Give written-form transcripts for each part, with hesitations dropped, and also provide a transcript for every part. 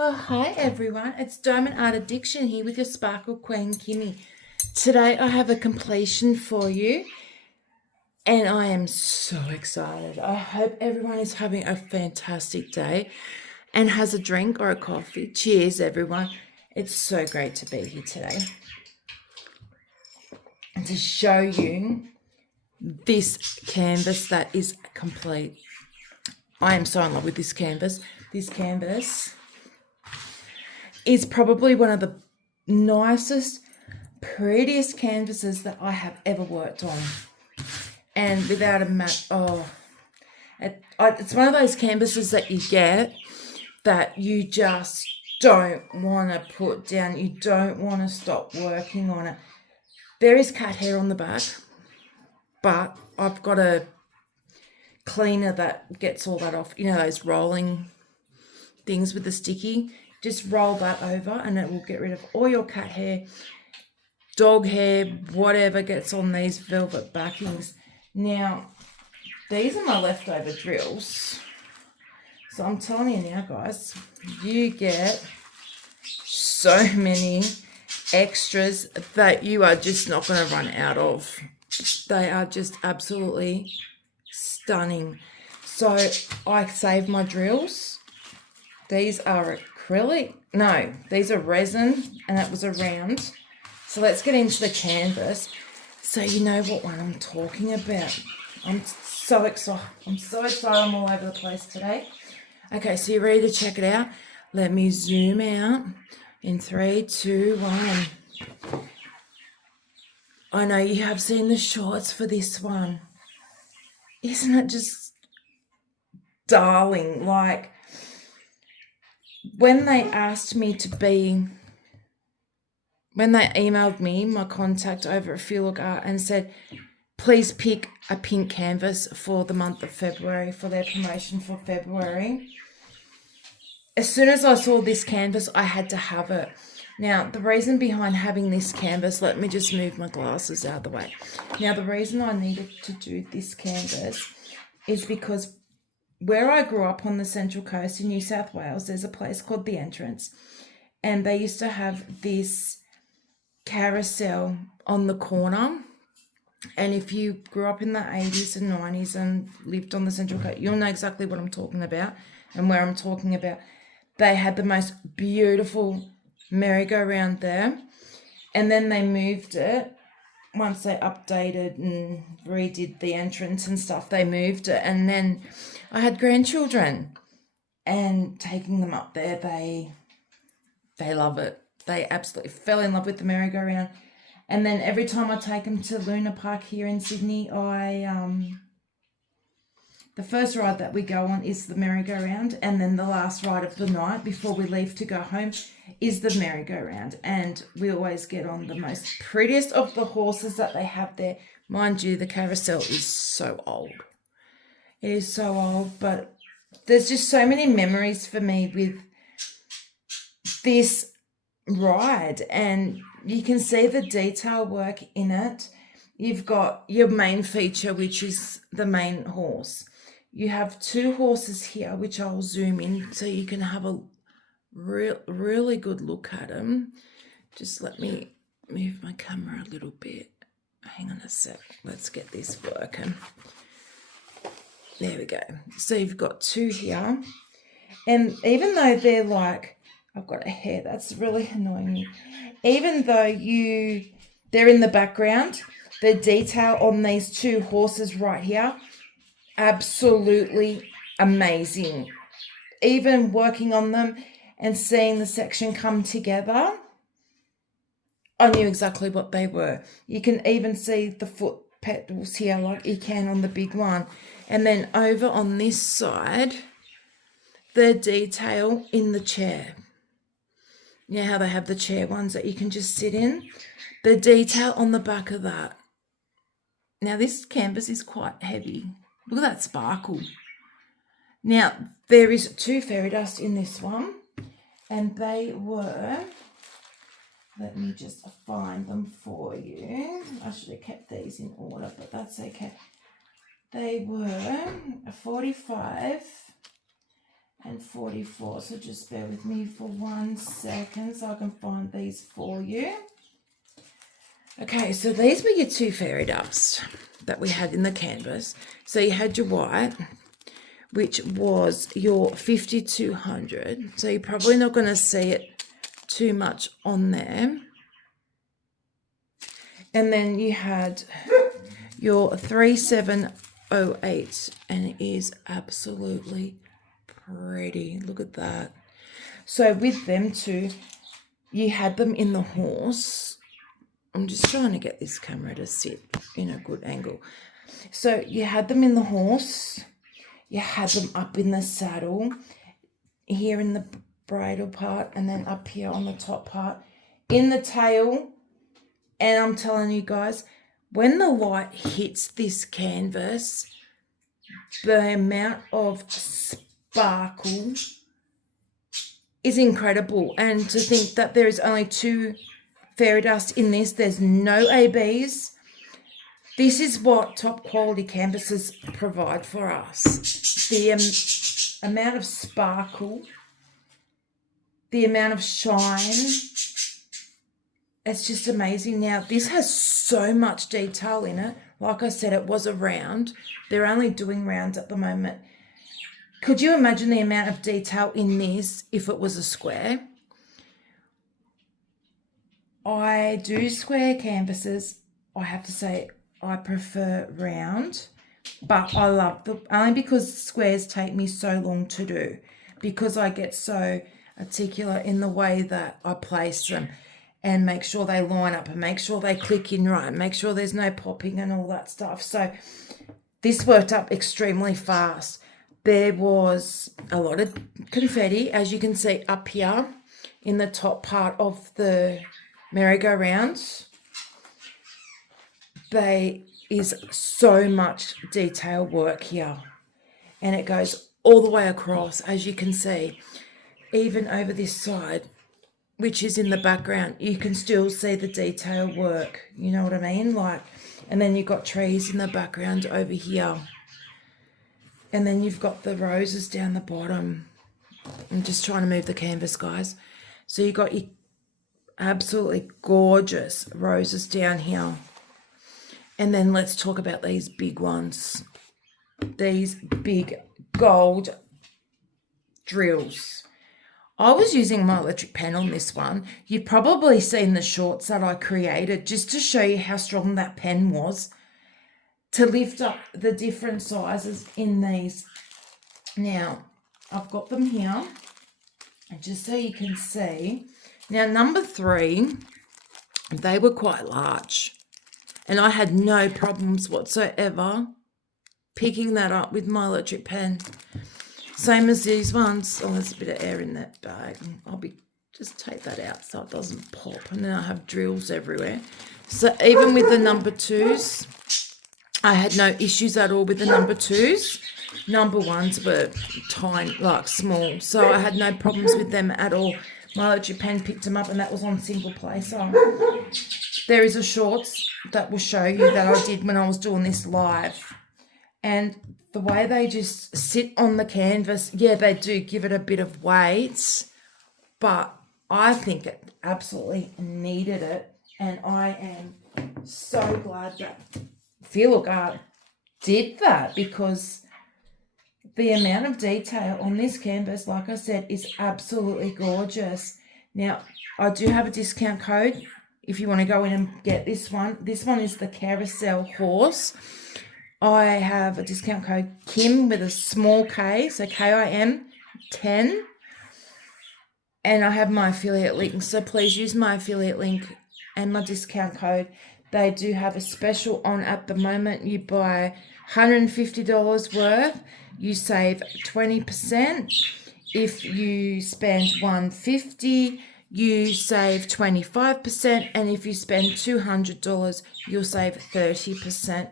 Well, hi everyone. It's Diamond Art Addiction here with your Sparkle Queen, Kimmy. Today I have a completion for you and I am so excited. I hope everyone is having a fantastic day and has a drink or a coffee. Cheers, everyone. It's so great to be here today and to show you this canvas that is complete. I am so in love with this canvas. This canvas is probably one of the nicest, prettiest canvases that I have ever worked on. And without a mat, it's one of those canvases that you get that you just don't want to put down. You don't want to stop working on it. There is cat hair on the back, but I've got a cleaner that gets all that off. You know, those rolling things with the sticky. Just roll that over and it will get rid of all your cat hair, dog hair, whatever gets on these velvet backings. Now, these are my leftover drills. So I'm telling you now, guys, you get so many extras that you are just not going to run out of. They are just absolutely stunning. So I saved my drills. These are acrylic. No, these are resin, and it was a round. So let's get into the canvas so you know what one I'm talking about. I'm so excited. I'm all over the place today. Okay, so you're ready to check it out? Let me zoom out in 3, 2, 1. I know you have seen the shorts for this one. Isn't it just darling? Like, when they emailed me, my contact over at FeeLook Art, and said, please pick a pink canvas for the month of February, for their promotion for February. As soon as I saw this canvas, I had to have it. Now, the reason behind having this canvas, let me just move my glasses out of the way. Now, the reason I needed to do this canvas is because where I grew up on the Central Coast in New South Wales, there's a place called The Entrance, and they used to have this carousel on the corner. And if you grew up in the 80s and 90s and lived on the Central Coast, you'll know exactly what I'm talking about and where I'm talking about. They had the most beautiful merry-go-round there, and then they moved it. Once they updated and redid the entrance and stuff, they moved it. And then I had grandchildren, and taking them up there, they love it. They absolutely fell in love with the merry-go-round. And then every time I take them to Luna Park here in Sydney, the first ride that we go on is the merry-go-round, and then the last ride of the night before we leave to go home is the merry-go-round. And we always get on the most prettiest of the horses that they have there. Mind you, the carousel is so old. It is so old, but there's just so many memories for me with this ride, and you can see the detail work in it. You've got your main feature, which is the main horse. You have 2 horses here, which I'll zoom in so you can have a really good look at them. Just let me move my camera a little bit. Hang on a sec. Let's get this working. There we go. So you've got 2 here. And even though they're like, I've got a hair that's really annoying me. Even though they're in the background, the detail on these 2 horses right here, absolutely amazing. Even working on them and seeing the section come together, I knew exactly what they were. You can even see the foot petals here like you can on the big one. And then over on this side, the detail in the chair. You know how they have the chair ones that you can just sit in? The detail on the back of that. Now, this canvas is quite heavy. Look at that sparkle. Now, there is 2 fairy dust in this one, and they were, let me just find them for you. I should have kept these in order, but that's okay. They were a 45 and 44. So just bear with me for 1 second so I can find these for you. Okay, so these were your 2 fairy dust that we had in the canvas. So you had your white, which was your 5200. So you're probably not going to see it too much on there. And then you had your 3708, and it is absolutely pretty. Look at that. So with them two, you had them in the horse. I'm just trying to get this camera to sit in a good angle. So you had them in the horse, you had them up in the saddle, here in the bridle part, and then up here on the top part, in the tail. And I'm telling you guys, when the light hits this canvas, the amount of sparkle is incredible. And to think that there is only 2 fairy dust in this, there's no ABs. This is what top quality canvases provide for us. The amount of sparkle, the amount of shine, it's just amazing. Now, this has so much detail in it. Like I said, it was a round. They're only doing rounds at the moment. Could you imagine the amount of detail in this if it was a square? I do square canvases. I have to say I prefer round, but I love them only because squares take me so long to do, because I get so articulate in the way that I place them and make sure they line up and make sure they click in right, make sure there's no popping and all that stuff. So this worked up extremely fast. There was a lot of confetti, as you can see up here in the top part of the merry-go-round. There is so much detail work here, and it goes all the way across, as you can see. Even over this side, which is in the background, you can still see the detail work, you know what I mean? Like, and then you've got trees in the background over here, and then you've got the roses down the bottom. I'm just trying to move the canvas, guys. So you've got your absolutely gorgeous roses down here. And then let's talk about these big ones. These big gold drills. I was using my electric pen on this one. You've probably seen the shorts that I created just to show you how strong that pen was to lift up the different sizes in these. Now, I've got them here, and just so you can see. Now, number 3, they were quite large, and I had no problems whatsoever picking that up with my electric pen. Same as these ones. Oh, there's a bit of air in that bag. Just take that out so it doesn't pop, and then I have drills everywhere. So even with the number 2s, I had no issues at all with the number 2s. Number 1s were tiny, like small, so I had no problems with them at all. My electric pen picked them up, and that was on single placer. There is a shorts that will show you that I did when I was doing this live. And the way they just sit on the canvas, yeah, they do give it a bit of weight, but I think it absolutely needed it. And I am so glad that FeeLook Art did that, because the amount of detail on this canvas, like I said, is absolutely gorgeous. Now, I do have a discount code if you want to go in and get this one. This one is the Carousel Horse. I have a discount code Kim with a small K, so KIM 10. And I have my affiliate link, so please use my affiliate link and my discount code. They do have a special on at the moment. You buy $150 worth, you save 20%. If you spend $150, you save 25%. And if you spend $200, you'll save 30%.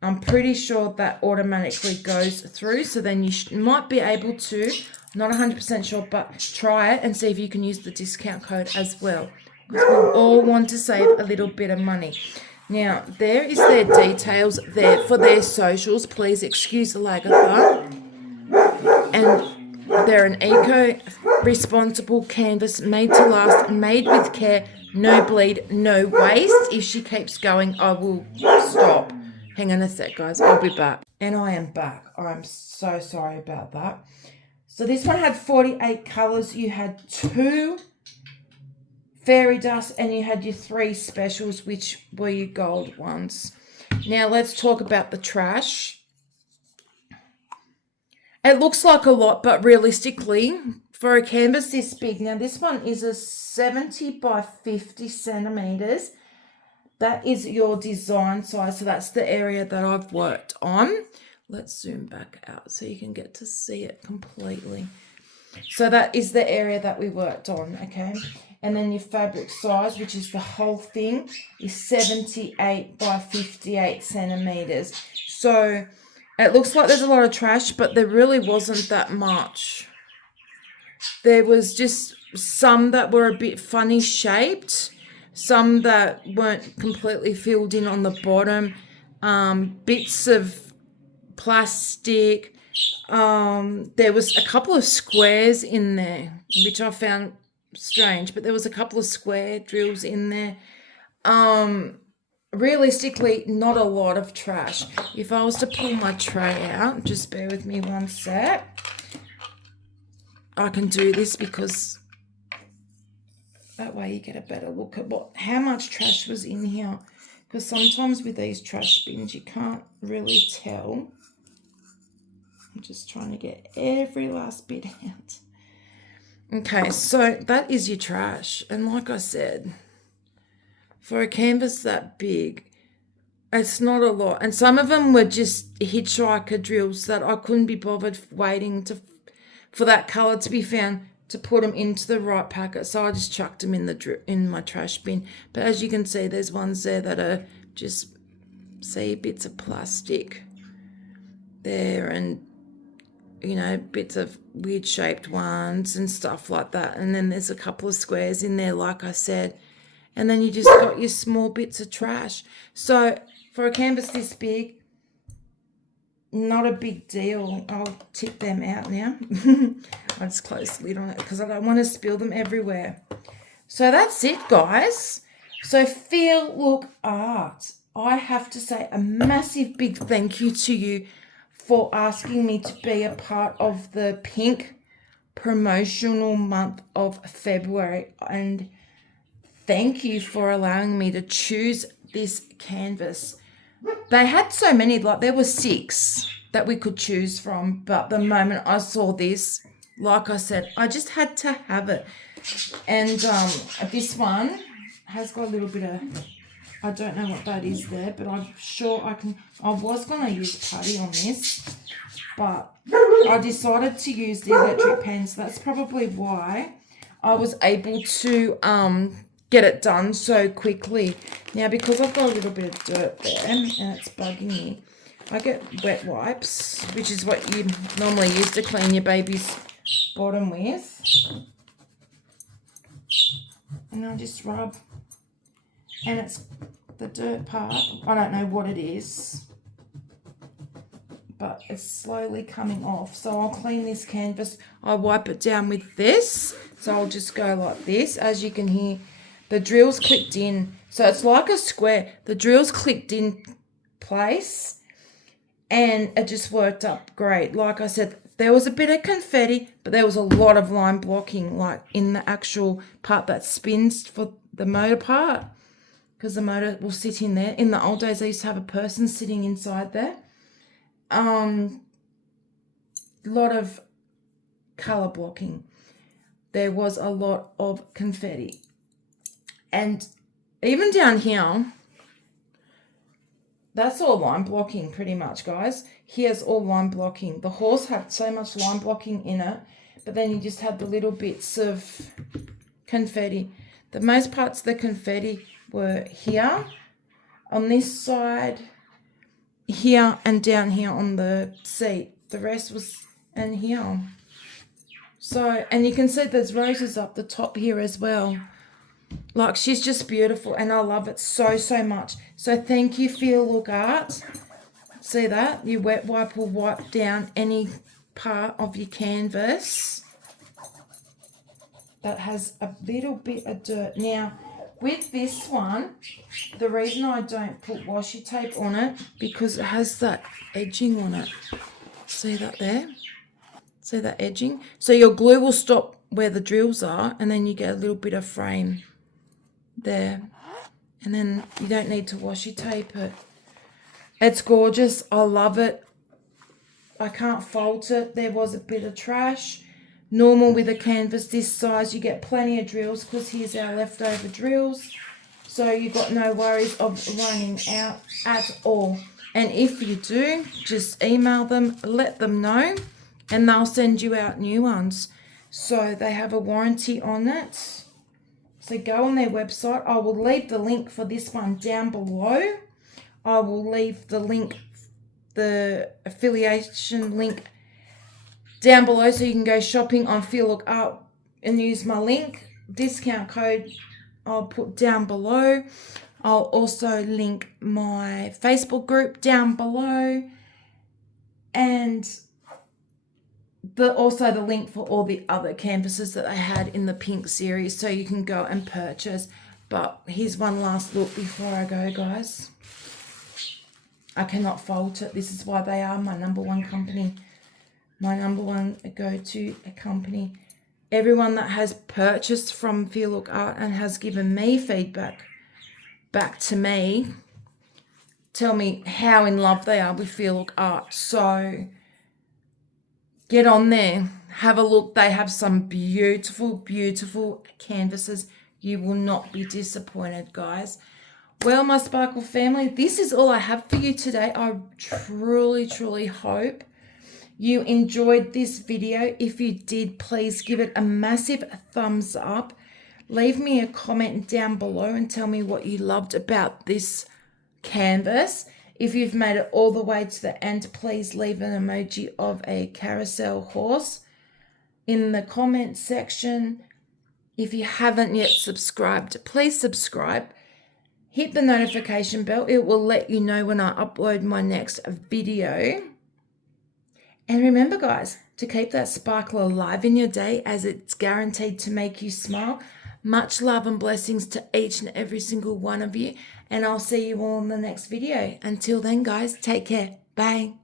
I'm pretty sure that automatically goes through. So then you might be able to, not 100% sure, but try it and see if you can use the discount code as well. Because we all want to save a little bit of money. Now, there is their details there for their socials. Please excuse the Lagatha. And They're an eco-responsible canvas made to last, made with care, no bleed, no waste. If she keeps going, I will stop. Hang on a sec, guys. I'll be back. And I am back. I'm so sorry about that. So this one had 48 colours. You had 2 fairy dust and you had your 3 specials, which were your gold ones. Now let's talk about the trash. It looks like a lot, but realistically, for a canvas this big, now this one is a 70 by 50 centimetres. That is your design size. So that's the area that I've worked on. Let's zoom back out so you can get to see it completely. So that is the area that we worked on, okay? And then your fabric size, which is the whole thing, is 78 by 58 centimetres. So it looks like there's a lot of trash, but there really wasn't that much. There was just some that were a bit funny shaped, some that weren't completely filled in on the bottom, bits of plastic. There was a couple of squares in there, which I found strange, but there was a couple of square drills in there. Realistically, not a lot of trash. If I was to pull my tray out, just bear with me one sec. I can do this because that way you get a better look at how much trash was in here. Because sometimes with these trash bins, you can't really tell. I'm just trying to get every last bit out. Okay, so that is your trash. And like I said, for a canvas that big, it's not a lot. And some of them were just hitchhiker drills that I couldn't be bothered waiting for that colour to be found to put them into the right packet. So I just chucked them in my trash bin. But as you can see, there's ones there that are just, see, bits of plastic there and, you know, bits of weird shaped ones and stuff like that. And then there's a couple of squares in there, like I said. And then you just got your small bits of trash. So for a canvas this big, not a big deal. I'll tip them out now. I'll just close the lid on it because I don't want to spill them everywhere. So that's it, guys. So FeeLook Art. I have to say a massive big thank you to you for asking me to be a part of the pink promotional month of February. And thank you for allowing me to choose this canvas. They had so many, like there were 6 that we could choose from, but the moment I saw this, like I said, I just had to have it. And this one has got a little bit of, I don't know what that is there, but I'm sure I was going to use putty on this, but I decided to use the electric pen, so that's probably why I was able to get it done so quickly. Now, because I've got a little bit of dirt there and it's bugging me, I get wet wipes, which is what you normally use to clean your baby's bottom with. And I'll just rub. And it's the dirt part. I don't know what it is, but it's slowly coming off. So I'll clean this canvas. I wipe it down with this. So I'll just go like this. As you can hear, the drill's clicked in. So it's like a square. The drill's clicked in place and it just worked up great. Like I said, there was a bit of confetti, but there was a lot of line blocking, like in the actual part that spins for the motor part, because the motor will sit in there. In the old days, I used to have a person sitting inside there. A lot of colour blocking. There was a lot of confetti. And even down here, that's all line blocking pretty much, guys. Here's all line blocking. The horse had so much line blocking in it, but then you just had the little bits of confetti. The most parts of the confetti were here, on this side, here, and down here on the seat. The rest was in here. So, and you can see there's roses up the top here as well. Like, she's just beautiful and I love it so, so much. So thank you, FeeLook Art. See that? Your wet wipe will wipe down any part of your canvas that has a little bit of dirt. Now, with this one, the reason I don't put washi tape on it, because it has that edging on it. See that there? See that edging? So your glue will stop where the drills are, and then you get a little bit of frame there. And then you don't need to washi tape it. It's gorgeous. I love it. I can't fault it. There was a bit of trash. Normal with a canvas this size, you get plenty of drills, because here's our leftover drills. So you've got no worries of running out at all. And if you do, just email them, let them know, and they'll send you out new ones. So they have a warranty on it. So go on their website. I will leave the link for this one down below. I will leave the link, the affiliation link down below, so you can go shopping on FeeLook Art and use my link. Discount code I'll put down below. I'll also link my Facebook group down below, and also the link for all the other canvases that I had in the pink series, so you can go and purchase. But here's one last look before I go, guys. I cannot fault it. This is why they are my number one company. My number one go-to company. Everyone that has purchased from FeeLook Art and has given me feedback back to me, tell me how in love they are with FeeLook Art. So get on there, have a look. They have some beautiful, beautiful canvases. You will not be disappointed, guys. Well, my Sparkle family, this is all I have for you today. I truly, truly hope you enjoyed this video. If you did, please give it a massive thumbs up. Leave me a comment down below and tell me what you loved about this canvas. If you've made it all the way to the end, please leave an emoji of a carousel horse in the comment section. If you haven't yet subscribed, please subscribe. Hit the notification bell. It will let you know when I upload my next video. And remember, guys, to keep that sparkle alive in your day, as it's guaranteed to make you smile. Much love and blessings to each and every single one of you. And I'll see you all in the next video. Until then, guys, take care. Bye.